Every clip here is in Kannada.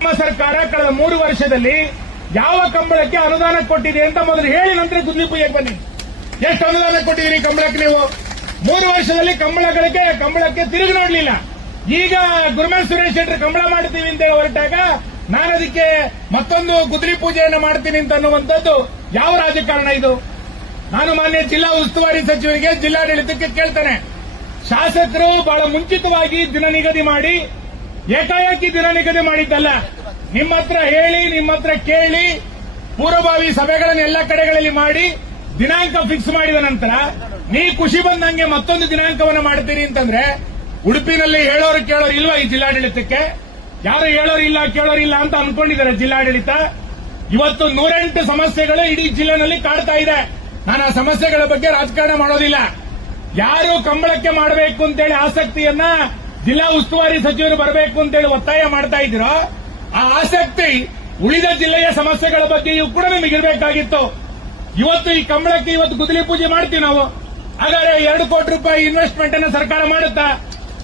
ನಮ್ಮ ಸರ್ಕಾರ ಕಳೆದ 3 ವರ್ಷದಲ್ಲಿ ಯಾವ ಕಂಬಳಕ್ಕೆ ಅನುದಾನ ಕೊಟ್ಟಿದೆ ಅಂತ ಮೊದಲು ಹೇಳಿ ನಂತರ ಗುದ್ಲಿ ಪೂಜೆಗೆ ಬನ್ನಿ. ಎಷ್ಟು ಅನುದಾನ ಕೊಟ್ಟಿದ್ದೀರಿ ಕಂಬಳಕ್ಕೆ ನೀವು? 3 ವರ್ಷದಲ್ಲಿ ಕಂಬಳಕ್ಕೆ ತಿರುಗಿ ನೋಡ್ಲಿಲ್ಲ. ಈಗ ಗುರುಮೇಶ್ ಸುರೇಶ್ ಶೆಟ್ಟರ್ ಕಂಬಳ ಮಾಡ್ತೀವಿ ಅಂತ ಹೊರಟಾಗ ನಾನು ಅದಕ್ಕೆ ಮತ್ತೊಂದು ಗುದ್ಲಿ ಪೂಜೆಯನ್ನು ಮಾಡ್ತೀನಿ ಅಂತ ಅನ್ನುವಂಥದ್ದು ಯಾವ ರಾಜಕಾರಣ ಇದು? ನಾನು ಮಾನ್ಯ ಜಿಲ್ಲಾ ಉಸ್ತುವಾರಿ ಸಚಿವರಿಗೆ, ಜಿಲ್ಲಾಡಳಿತಕ್ಕೆ ಕೇಳ್ತೇನೆ, ಶಾಸಕರು ಬಹಳ ಮುಂಚಿತವಾಗಿ ದಿನ ನಿಗದಿ ಮಾಡಿ, ಏಕಾಏಕಿ ದಿನ ನಿಗದಿ ಮಾಡಿದ್ದಲ್ಲ, ನಿಮ್ಮ ಹತ್ರ ಹೇಳಿ, ನಿಮ್ಮ ಹತ್ರ ಕೇಳಿ, ಪೂರ್ವಭಾವಿ ಸಭೆಗಳನ್ನು ಎಲ್ಲ ಕಡೆಗಳಲ್ಲಿ ಮಾಡಿ ದಿನಾಂಕ ಫಿಕ್ಸ್ ಮಾಡಿದ ನಂತರ ನೀ ಖುಷಿ ಬಂದಂಗೆ ಮತ್ತೊಂದು ದಿನಾಂಕವನ್ನು ಮಾಡ್ತೀರಿ ಅಂತಂದ್ರೆ ಉಡುಪಿನಲ್ಲಿ ಹೇಳೋರು ಕೇಳೋರು ಇಲ್ವಾ? ಈ ಜಿಲ್ಲಾಡಳಿತಕ್ಕೆ ಯಾರು ಹೇಳೋರು ಇಲ್ಲ, ಕೇಳೋರು ಇಲ್ಲ ಅಂತ ಅನ್ಕೊಂಡಿದ್ದಾರೆ ಜಿಲ್ಲಾಡಳಿತ. ಇವತ್ತು 108 ಸಮಸ್ಯೆಗಳು ಇಡೀ ಜಿಲ್ಲೆನಲ್ಲಿ ಕಾಡ್ತಾ ಇದೆ. ನಾನು ಆ ಸಮಸ್ಯೆಗಳ ಬಗ್ಗೆ ರಾಜಕಾರಣ ಮಾಡೋದಿಲ್ಲ. ಯಾರು ಕಂಬಳಕ್ಕೆ ಮಾಡಬೇಕು ಅಂತೇಳಿ ಆಸಕ್ತಿಯನ್ನ ಜಿಲ್ಲಾ ಉಸ್ತುವಾರಿ ಸಚಿವರು ಬರಬೇಕು ಅಂತೇಳಿ ಒತ್ತಾಯ ಮಾಡ್ತಾ ಇದ್ದೀರೋ, ಆ ಆಸಕ್ತಿ ಉಳಿದ ಜಿಲ್ಲೆಯ ಸಮಸ್ಯೆಗಳ ಬಗ್ಗೆಯೂ ಕೂಡ ನಿಮಗಿರಬೇಕಾಗಿತ್ತು. ಇವತ್ತು ಈ ಕಂಬಳಕ್ಕೆ ಇವತ್ತು ಗುದ್ದಲಿ ಪೂಜೆ ಮಾಡ್ತೀವಿ ನಾವು. ಹಾಗಾದ್ರೆ 2 ಕೋಟಿ ರೂಪಾಯಿ ಇನ್ವೆಸ್ಟ್ಮೆಂಟ್ ಅನ್ನು ಸರ್ಕಾರ ಮಾಡುತ್ತಾ?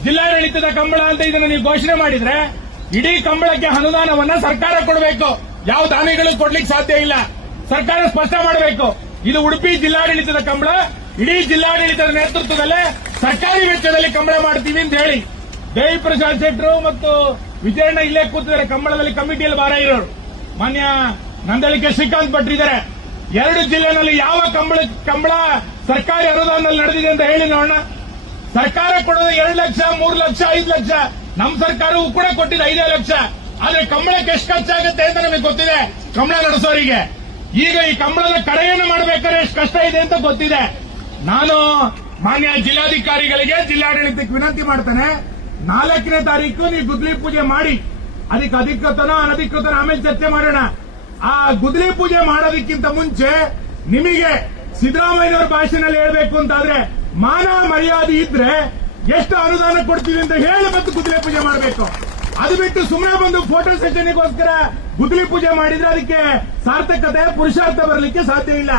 ಜಿಲ್ಲಾಡಳಿತದ ಕಂಬಳ ಅಂತ ಇದನ್ನು ನೀವು ಘೋಷಣೆ ಮಾಡಿದ್ರೆ ಇಡೀ ಕಂಬಳಕ್ಕೆ ಅನುದಾನವನ್ನ ಸರ್ಕಾರ ಕೊಡಬೇಕು. ಯಾವ ದಾನಿಗಳು ಕೊಡ್ಲಿಕ್ಕೆ ಸಾಧ್ಯ ಇಲ್ಲ. ಸರ್ಕಾರ ಸ್ಪಷ್ಟ ಮಾಡಬೇಕು, ಇದು ಉಡುಪಿ ಜಿಲ್ಲಾಡಳಿತದ ಕಂಬಳ, ಇಡೀ ಜಿಲ್ಲಾಡಳಿತದ ನೇತೃತ್ವದಲ್ಲೇ ಸರ್ಕಾರಿ ವೆಚ್ಚದಲ್ಲಿ ಕಂಬಳ ಮಾಡ್ತೀವಿ ಅಂತ ಹೇಳಿ. ದೇವಿ ಪ್ರಸಾದ್ ಶೆಟ್ಟರು ಮತ್ತು ವಿಜಯಣ್ಣ ಇಲ್ಲೇ ಕೂತಿದ್ದಾರೆ, ಕಂಬಳದಲ್ಲಿ ಕಮಿಟಿಯಲ್ಲಿ ಭಾರ ಇರೋರು. ಮಾನ್ಯ ನಂದಳಿಕೆ ಶ್ರೀಕಾಂತ್ ಭಟ್ರು ಇದ್ದಾರೆ. 2 ಜಿಲ್ಲೆನಲ್ಲಿ ಯಾವ ಕಂಬಳ ಸರ್ಕಾರಿ ಅನುದಾನದಲ್ಲಿ ನಡೆದಿದೆ ಅಂತ ಹೇಳಿ ನೋಡೋಣ. ಸರ್ಕಾರ ಕೊಡೋದು 2 ಲಕ್ಷ, 3 ಲಕ್ಷ, 5 ಲಕ್ಷ. ನಮ್ಮ ಸರ್ಕಾರವೂ ಕೂಡ ಕೊಟ್ಟಿದೆ 5 ಲಕ್ಷ. ಆದ್ರೆ ಕಂಬಳಕ್ಕೆ ಎಷ್ಟು ಖರ್ಚಾಗುತ್ತೆ ಅಂತ ನಮಗೆ ಗೊತ್ತಿದೆ, ಕಂಬಳ ನಡೆಸೋರಿಗೆ. ಈಗ ಈ ಕಂಬಳದ ಕಡೆಯನ್ನು ಮಾಡಬೇಕಾದ್ರೆ ಎಷ್ಟು ಕಷ್ಟ ಇದೆ ಅಂತ ಗೊತ್ತಿದೆ. ನಾನು ಮಾನ್ಯ ಜಿಲ್ಲಾಧಿಕಾರಿಗಳಿಗೆ, ಜಿಲ್ಲಾಡಳಿತಕ್ಕೆ ವಿನಂತಿ ಮಾಡ್ತೇನೆ, 4ನೇ ತಾರೀಕು ನೀವು ಗುದ್ಲಿ ಪೂಜೆ ಮಾಡಿ. ಅದಕ್ಕೆ ಅಧಿಕೃತನೋ ಅನಧಿಕೃತನೋ ಆಮೇಲೆ ಚರ್ಚೆ ಮಾಡೋಣ. ಆ ಗುದ್ಲಿ ಪೂಜೆ ಮಾಡೋದಕ್ಕಿಂತ ಮುಂಚೆ ನಿಮಗೆ ಸಿದ್ದರಾಮಯ್ಯನವರ ಭಾಷೆನಲ್ಲಿ ಹೇಳಬೇಕು ಅಂತಾದ್ರೆ ಮಾನ ಮರ್ಯಾದೆ ಇದ್ರೆ ಎಷ್ಟು ಅನುದಾನ ಕೊಡ್ತೀವಿ ಅಂತ ಹೇಳಿ ಮತ್ತು ಗುದ್ಲಿ ಪೂಜೆ ಮಾಡಬೇಕು. ಅದು ಬಿಟ್ಟು ಸುಮ್ಮನೆ ಬಂದು ಫೋಟೋ ಸೆಷನ್ಗೋಸ್ಕರ ಗುದ್ಲಿ ಪೂಜೆ ಮಾಡಿದ್ರೆ ಅದಕ್ಕೆ ಸಾರ್ಥಕತೆ, ಪುರುಷಾರ್ಥ ಬರಲಿಕ್ಕೆ ಸಾಧ್ಯ ಇಲ್ಲ.